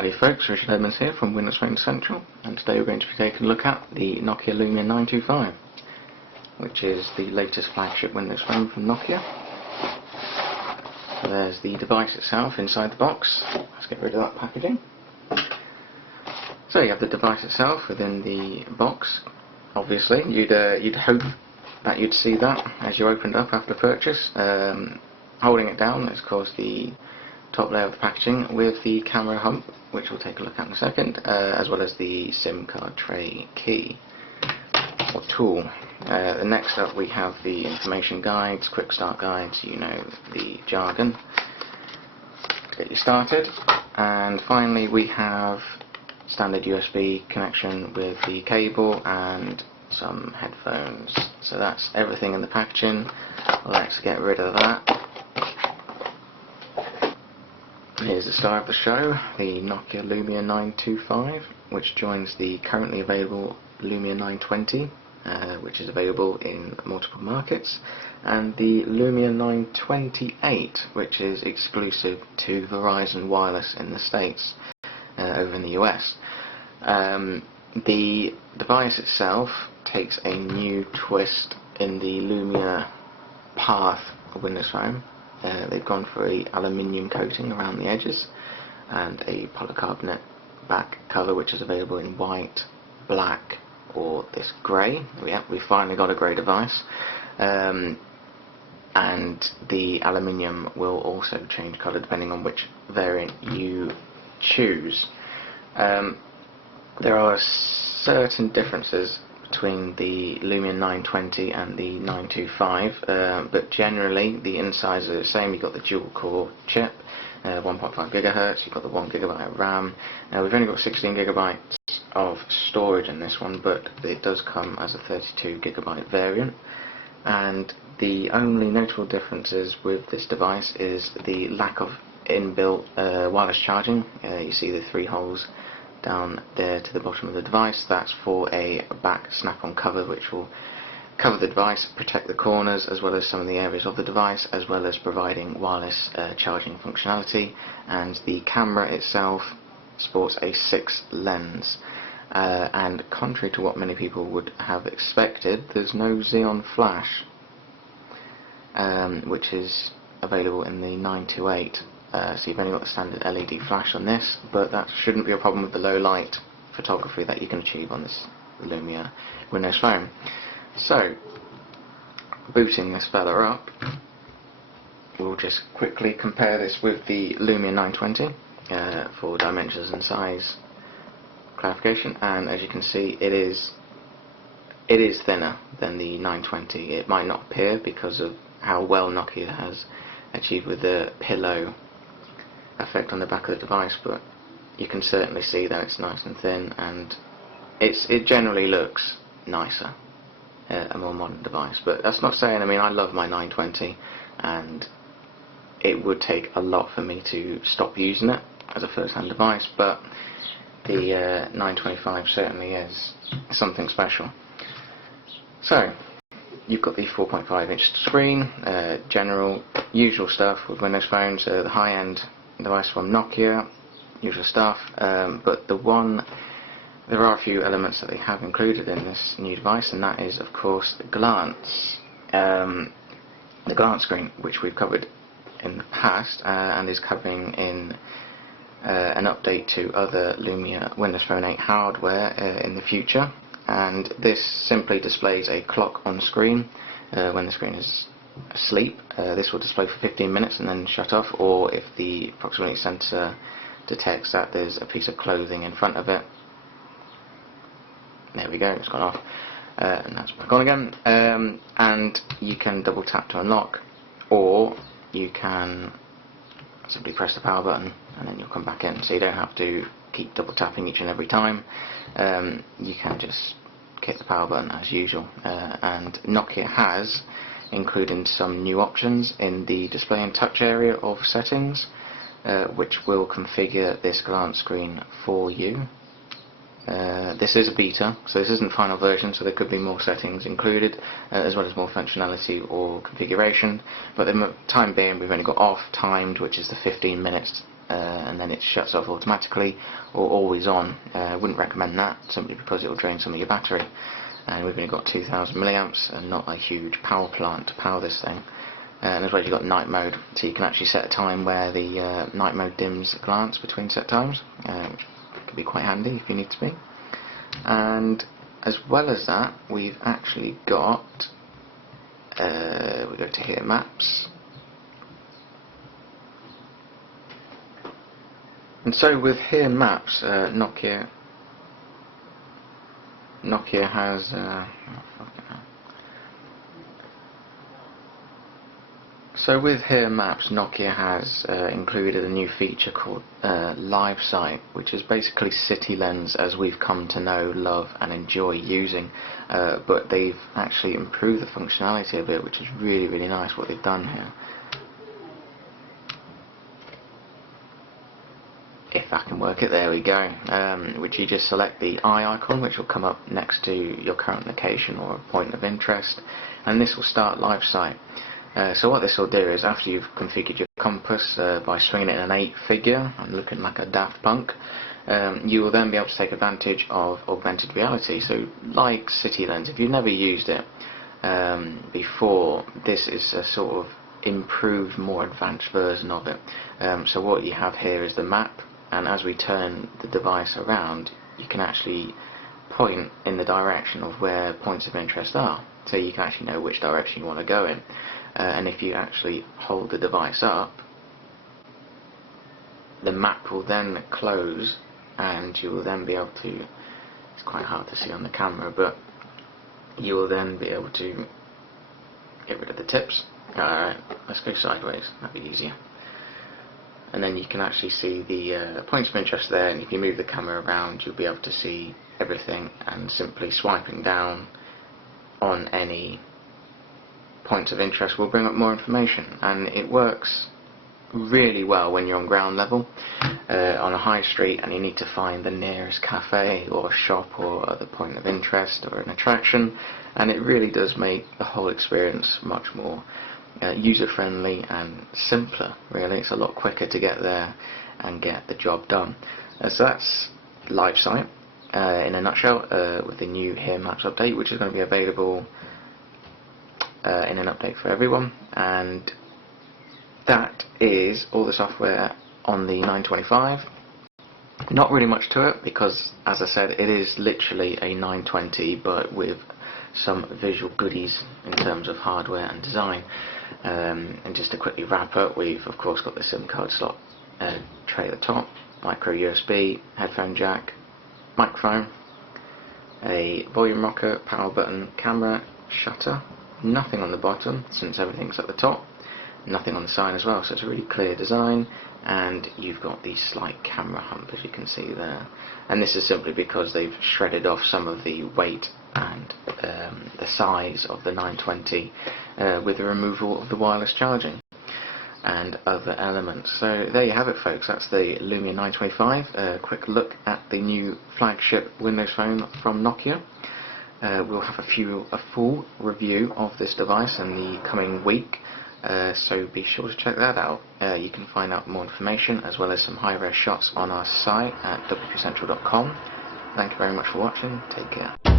Howdy folks, Richard Edmonds here from Windows Phone Central, and today we're going to be taking a look at the Nokia Lumia 925, which is the latest flagship Windows phone from Nokia. So there's the device itself inside the box. Let's get rid of that packaging. So you have the device itself within the box. Obviously, you'd hope that you'd see that as you opened up after purchase. Holding it down is of course the top layer of the packaging with the camera hump, which we'll take a look at in a second, as well as the SIM card tray key or tool. Next up we have the information guides, quick start guides, you know the jargon to get you started, and finally we have standard USB connection with the cable and some headphones. So that's everything in the packaging. Let's get rid of that. Here's the star of the show, the Nokia Lumia 925, which joins the currently available Lumia 920, which is available in multiple markets, and the Lumia 928, which is exclusive to Verizon Wireless in the States, over in the US. The device itself takes a new twist in the Lumia path of Windows Phone. They've gone for a aluminium coating around the edges and a polycarbonate back cover, which is available in white, black, or this grey. We finally got a grey device, and the aluminium will also change colour depending on which variant you choose. There are certain differences between the Lumia 920 and the 925, but generally the insides are the same. You've got the dual core chip, 1.5 GHz, you've got the 1 GB of RAM. Now we've only got 16 GB of storage in this one, but it does come as a 32 GB variant, and the only notable differences with this device is the lack of inbuilt wireless charging. You see the 3 holes down there to the bottom of the device. That's for a back snap-on cover, which will cover the device, protect the corners as well as some of the areas of the device, as well as providing wireless charging functionality. And the camera itself sports a 6 lens, and contrary to what many people would have expected, there's no Xeon flash, which is available in the 928. So you've only got the standard LED flash on this, but that shouldn't be a problem with the low light photography that you can achieve on this Lumia Windows Phone. So, booting this fella up, we'll just quickly compare this with the Lumia 920 for dimensions and size clarification, and as you can see it is thinner than the 920. It might not appear because of how well Nokia has achieved with the pillow effect on the back of the device, but you can certainly see that it's nice and thin, and it generally looks nicer, a more modern device. But that's not saying, I mean, I love my 920 and it would take a lot for me to stop using it as a first-hand device, but the 925 certainly is something special. So you've got the 4.5-inch screen, general usual stuff with Windows phones, the high-end device from Nokia, usual stuff, but there are a few elements that they have included in this new device, and that is of course the glance screen, which we've covered in the past, and is covering in an update to other Lumia Windows Phone 8 hardware in the future. And this simply displays a clock on screen when the screen is asleep. This will display for 15 minutes and then shut off, or if the proximity sensor detects that there's a piece of clothing in front of it. There we go, it's gone off, and that's back on again. And you can double tap to unlock, or you can simply press the power button and then you'll come back in, so you don't have to keep double tapping each and every time. You can just hit the power button as usual, and Nokia has including some new options in the display and touch area of settings, which will configure this glance screen for you. This is a beta, so this isn't the final version, so there could be more settings included, as well as more functionality or configuration, but the time being we've only got off timed, which is the 15 minutes and then it shuts off automatically, or always on. I wouldn't recommend that, simply because it will drain some of your battery. And we've only got 2000 milliamps and not a huge power plant to power this thing. And as well as you've got night mode, so you can actually set a time where the night mode dims the glance between set times. It could be quite handy if you need to be. And as well as that, we've actually got, we go to here, maps. And so with here maps, Nokia has Nokia has included a new feature called Live Sight, which is basically City Lens as we've come to know, love and enjoy using, but they've actually improved the functionality of it, which is really, really nice what they've done here. If I can work it, there we go, which you just select the eye icon, which will come up next to your current location or a point of interest, and this will start Live Sight. So what this will do is, after you've configured your compass by swinging it in an 8 figure, I'm looking like a Daft Punk, you will then be able to take advantage of augmented reality. So like City Lens, if you've never used it before, this is a sort of improved, more advanced version of it. So what you have here is the map, and as we turn the device around, you can actually point in the direction of where points of interest are, so you can actually know which direction you want to go in. And if you actually hold the device up, the map will then close, and you will then be able to, it's quite hard to see on the camera, but you will then be able to get rid of the tips. Alright, let's go sideways, that'd be easier. And then you can actually see the points of interest there, and if you move the camera around, you'll be able to see everything, and simply swiping down on any points of interest will bring up more information. And it works really well when you're on ground level on a high street and you need to find the nearest cafe or shop or other point of interest or an attraction, and it really does make the whole experience much more user-friendly and simpler. Really, it's a lot quicker to get there and get the job done. So that's Live Sight in a nutshell, with the new Here Maps update, which is going to be available in an update for everyone. And that is all the software on the 925. Not really much to it, because as I said, it is literally a 920 but with some visual goodies in terms of hardware and design. And just to quickly wrap up, we've of course got the SIM card slot tray at the top, micro USB, headphone jack, microphone, a volume rocker, power button, camera, shutter, nothing on the bottom since everything's at the top, nothing on the side as well, so it's a really clear design. And you've got the slight camera hump, as you can see there, and this is simply because they've shredded off some of the weight and the size of the 920 with the removal of the wireless charging and other elements. So there you have it, folks, that's the Lumia 925. A quick look at the new flagship Windows Phone from Nokia. We'll have a full review of this device in the coming week, so be sure to check that out. You can find out more information as well as some high-res shots on our site at wpcentral.com. Thank you very much for watching. Take care.